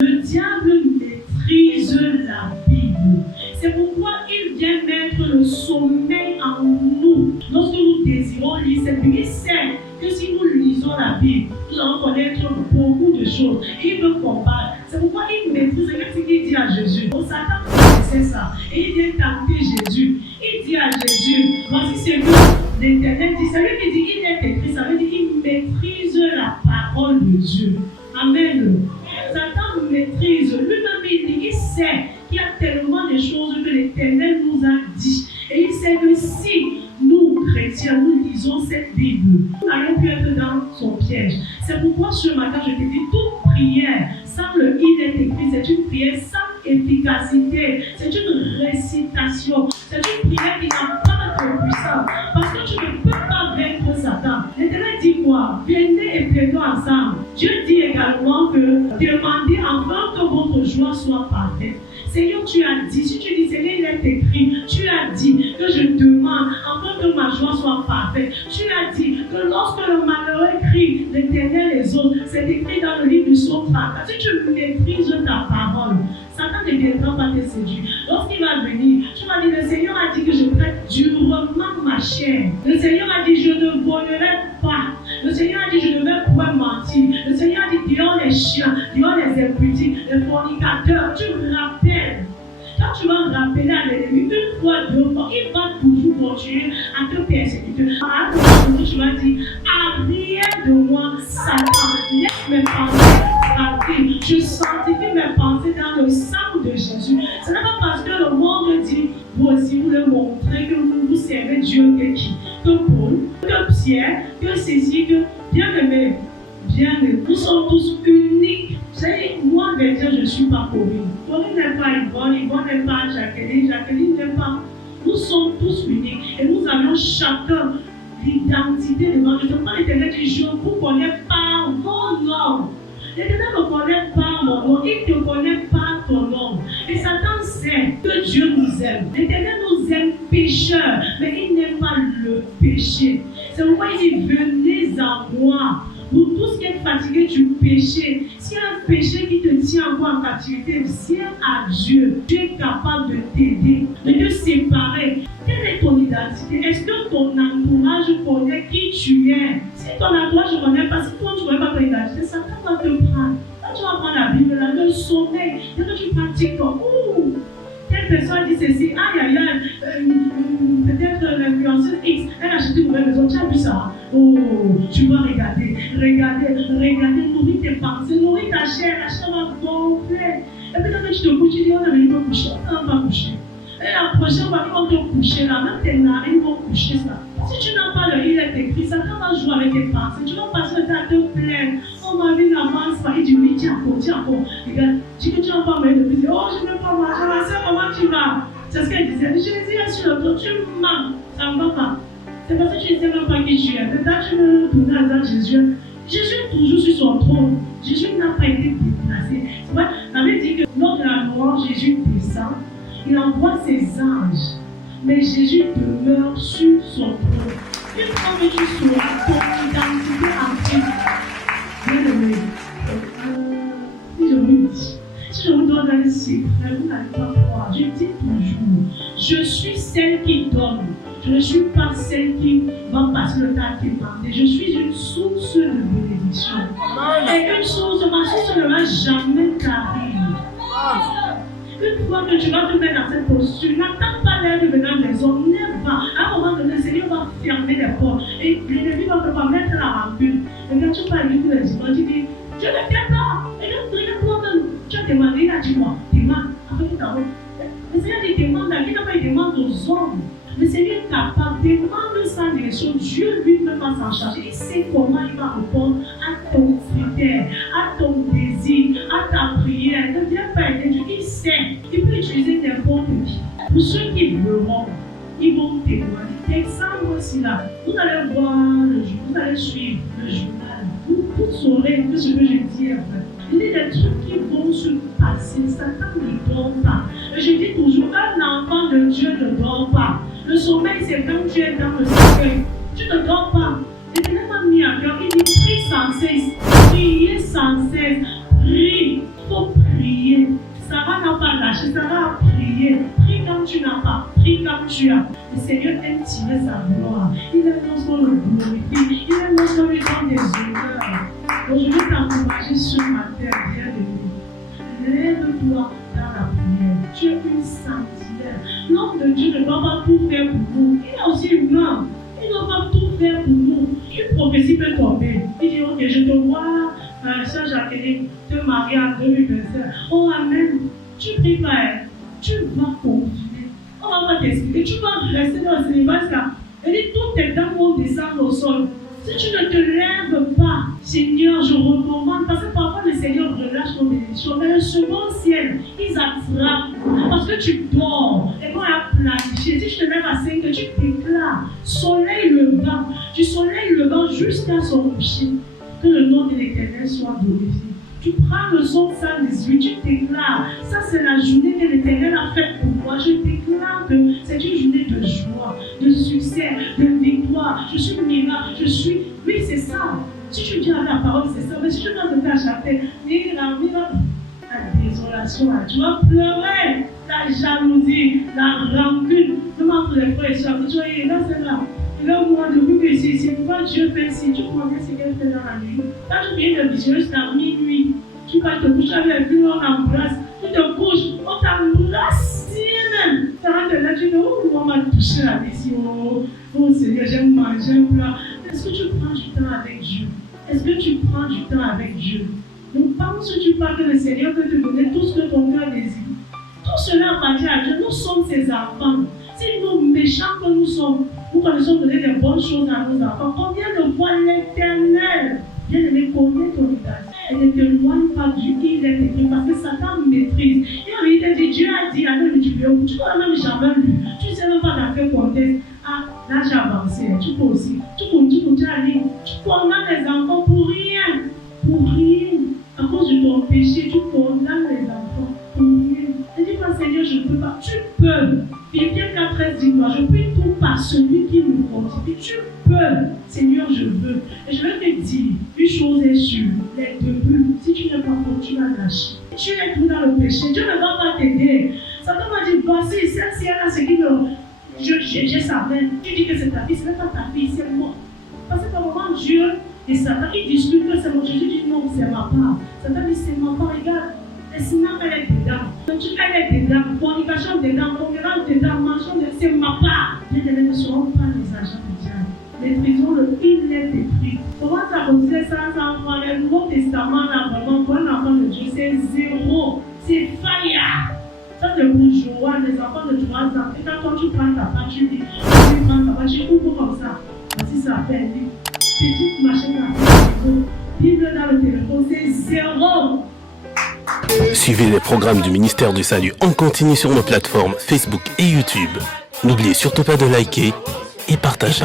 Le diable maîtrise la Bible. C'est pourquoi il vient mettre le sommeil en nous. Lorsque nous désirons lire cette Bible, il sait que si nous lisons la Bible, nous allons connaître beaucoup de choses. Il veut combattre. C'est pourquoi il maîtrise. Regarde ce qu'il dit à Jésus. On Satan connaissait ça. Et il vient tenter Jésus. Il dit à Jésus, voici ce que l'Éternel dit. Ça veut dire qu'il est écrit. Ça veut dire qu'il maîtrise la parole de Dieu. Amen. Satan maîtrise. Lui-même, il sait qu'il y a tellement de choses que l'Éternel nous a dit. Et il sait que si nous, chrétiens, nous lisons cette Bible, nous n'allons plus être dans son piège. C'est pourquoi ce matin, je te dis, toute prière sans le il est écrit, c'est une prière sans efficacité. C'est une récitation. C'est une prière qui n'a pas de puissance. Parce que tu ne peux pas vaincre Satan. L'Éternel dit quoi? Venez et prions ensemble. Dieu dit également que demandez enfin que votre joie soit parfaite. Seigneur, tu as dit, si tu dis, Seigneur, il est écrit, tu as dit que je demande afin que ma joie soit parfaite. Tu as dit que lorsque le malheureux crie, l'Éternel les autres, c'est écrit dans le livre du psaume 34. Si tu maîtrises ta parole, Satan ne viendra pas te séduire. Lorsqu'il va venir, tu vas dire, le Seigneur a dit que je traite durement ma chair. Le Seigneur a dit, je ne volerai pas. Le Seigneur a dit, je ne vais point mentir. Le Seigneur a dit, dehors les chiens, dehors les impudiques, les fornicateurs. Tu me rappelles. Quand tu vas rappeler à l'ennemi une fois, deux fois, il va toujours continuer à te persécuter. À un moment, tu vas dire, arrière de moi, Satan, laisse mes pensées rappeler. Je sanctifie mes pensées dans le sang de Jésus. Ce n'est pas parce que le monde dit, vous aussi, vous voulez montrer que vous servez Dieu que qui? Que Paul, que Pierre, que Cécile, que bien-aimé. Bien-aimé, nous sommes tous uniques. Vous savez, moi, je ne suis pas Corinne. Corinne n'est pas Yvonne, Yvonne n'est pas Jacqueline, Jacqueline n'est pas. Nous sommes tous uniques et nous avons chacun l'identité devant Dieu. Quand l'Éternel dit, je vous connais par vos noms. L'Éternel ne connaît pas mon nom, il ne connaît pas ton nom. Et Satan sait que Dieu nous aime. L'Éternel nous aime pécheurs, mais il n'aime pas le péché. C'est pourquoi il dit, venez à moi. Pour tous qui êtes fatigués du péché, s'il y a un péché qui te tient encore en captivité, viens à Dieu. Dieu est capable de t'aider, de te séparer. Quelle est ton identité? Est-ce que ton entourage connaît qui tu es? Si ton entourage ne connaît pas, si toi tu ne connais pas ton identité, Satan va te prendre. Quand tu vas prendre la Bible, là, le sommeil, dès que tu pratiques comme telle personne dit ceci, aïe, peut-être l'influenceuse X, elle a acheté une nouvelle maison, tu as vu ça? Oh, tu vas regarder, nourrir tes pensées, nourrir ta chair, la chair va gonfler. Et puis quand tu te couches, tu dis, on est venu me coucher, on ne va pas coucher. Et la prochaine fois qu'ils vont te coucher là, même tes narines vont coucher ça. Si tu n'as pas le il est écrit, Satan va jouer avec tes pensées. Tu vas passer le temps à te plaindre. Oh ma vie n'avance pas. Il dit oui, tiens encore. Regarde, tu n'as pas mal de plaisir. Oh, je ne veux pas manger. Ma soeur, comment tu vas? C'est ce qu'elle disait. Jésus est sur le dos, tu manques. Ça ne va pas. C'est parce que tu ne sais même pas qui tu es. Maintenant, tu veux tourner à Jésus. Jésus est toujours sur son trône. Jésus n'a pas été déplacé. C'est vrai, la Bible dit que lors de la mort, Jésus descend. Il envoie ses anges. Mais Jésus demeure sur son trône. Une fois que tu sauras ton identité en Christ, bien-aimé, si je vous donne un secret, vous n'allez pas croire. Je dis toujours, je suis celle qui donne. Je ne suis pas celle qui va passer le temps à demander. Je suis une source de bénédiction. Et une source, ma source ne va jamais t'arriver. Une fois que tu vas te mettre dans cette posture, n'attends pas l'air de venir à la maison, n'aime pas. À un moment donné, le Seigneur va fermer les portes et l'ennemi va te mettre la rancune. Et quand tu vas aller tous les dimanches, tu dis, je ne viens pas. Et là, regarde-toi même. Tu as demandé, il a dit moi, demande. Après, tu as le Seigneur dit, demande à qui? Il n'a pas dit, demande aux hommes. Le Seigneur est capable, demande sa direction. Dieu lui-même va s'en charger. Il sait comment il va répondre à ton critère, à ton désir, à ta prière. Ne viens pas aider Dieu. Il sait. Il peut utiliser n'importe qui. Pour ceux qui verront, ils vont témoigner. Exemple aussi là, vous allez voir le jour, vous allez suivre le journal. Vous saurez que ce que je dis en fait. Il y a des trucs qui vont se passer. Satan ne dort pas. Et je dis toujours, un enfant de Dieu ne dort pas. Le sommeil, c'est quand tu es dans le sommeil. Tu ne dors pas. Et tu n'as pas mis à cœur. Il dit, prie sans cesse. Priez sans cesse. Prie. Il faut prier. Sarah a prié. Prie comme tu n'as pas. Prie comme tu as. Le Seigneur aime tirer sa gloire. Il aime lorsqu'on le glorifie. Il aime lorsqu'on lui donne des honneurs. Donc je veux t'encourager ce matin, bien-aimé. Lève-toi dans la prière. Tu es une sentinelle. L'homme de Dieu ne doit pas tout faire pour nous. Il est aussi humain. Il ne doit pas tout faire pour nous. Une prophétie peut tomber. Il dit, ok, je te vois, sœur Jacqueline, te marier en 2025. Oh, amen. Tu pries pas elle. Tu vas continuer. On va pas t'expliquer. Tu vas rester dans ce niveau là. Elle dit, toutes tes dents vont descendre au sol. Si tu ne te lèves pas, Seigneur, je recommande, parce que parfois le Seigneur relâche nos bénédictions, mais le second ciel, ils attrapent, parce que tu dors, et quand il a planifié, si je te lève à 5 heures, tu déclares, soleil levant, du soleil levant jusqu'à son coucher, que le nom de l'Éternel soit glorifié. Tu prends le psaume 118, tu déclares, ça c'est la journée que l'Éternel a faite pour moi. Je déclare que c'est une journée de joie, de succès, de victoire. Je suis miracle, je suis. Oui, c'est ça. Si tu dis à la parole, c'est ça. Mais si tu dois te faire chanter, la désolation, tu vas pleurer, la jalousie, la rancune. Même entre les frères et sœurs, tu vois, là, c'est là. Et là, moi, depuis que c'est pourquoi Dieu fait si tu connais ce qu'elle fait dans la nuit. Quand tu viens de visionner jusqu'à minuit, tu vas te coucher avec lui, on embrasse. Tu te couches, on t'embrasse, si même. Ça va te là, tu dis, oh, on m'a touché la vie, oh Seigneur, j'aime manger un plat. Est-ce que tu prends du temps avec Dieu? Est-ce que tu prends du temps avec Dieu? Donc, penses-tu pas que le Seigneur peut te donner tout ce que ton cœur désire? Tout cela appartient à Dieu. Nous sommes ses enfants. Si nous, méchants que nous sommes, nous connaissons donner des bonnes choses à nos enfants, combien de fois l'Éternel vient de les connaître ton visage? Elle ne témoigne pas du il est écrit parce que Satan maîtrise. Et en réalité, Dieu a dit à l'homme du bureau, tu n'as même jamais lu, tu ne sais même pas dans quel contexte. Ah, là j'ai avancé, tu peux aussi. Tu continues à lire. Tu condamnes les enfants pour rien. Pour rien. À cause de ton péché, tu condamnes les enfants pour rien. Et dis-moi, Seigneur, je ne peux pas. Tu peux. Philippiens 4:13 dit, moi, je peux tout par celui qui me fortifie. Tu peux. Seigneur, je veux. Et je vais te dire, une chose est sûre, les débuts, si tu n'es pas fort, tu vas lâcher. Tu es tout dans le péché, Dieu ne va pas t'aider. Satan m'a dit, voici, celle-ci, elle a ce qui me... J'ai sa main. Tu dis que c'est ta fille, ce n'est pas ta fille, c'est moi. Parce que par moment, Dieu et Satan, ils discutent que c'est mon Jésus, dit non, c'est ma part. Satan dit, c'est ma part, regarde. Et sinon, elle est dedans. Donc, elle est dedans. Fornication dedans, concurrence dedans, mensonge dedans, c'est ma part. Bien-aimés, ne seront pas les agents du diable. Maîtrisons-le, il est écrit. Comment ça considère ça dans le Nouveau Testament, là, vraiment, pour un enfant de Dieu, c'est zéro. C'est fire. Ça, c'est pour Joël, les enfants de 3 ans. Et quand tu prends ta part, tu dis, tu prends ta part, tu ouvres comme ça. Voici ça appelle. Petite machine à Bible dans le téléphone, c'est zéro. Suivez les programmes du ministère du Salut en continu sur nos plateformes Facebook et YouTube. N'oubliez surtout pas de liker et partager.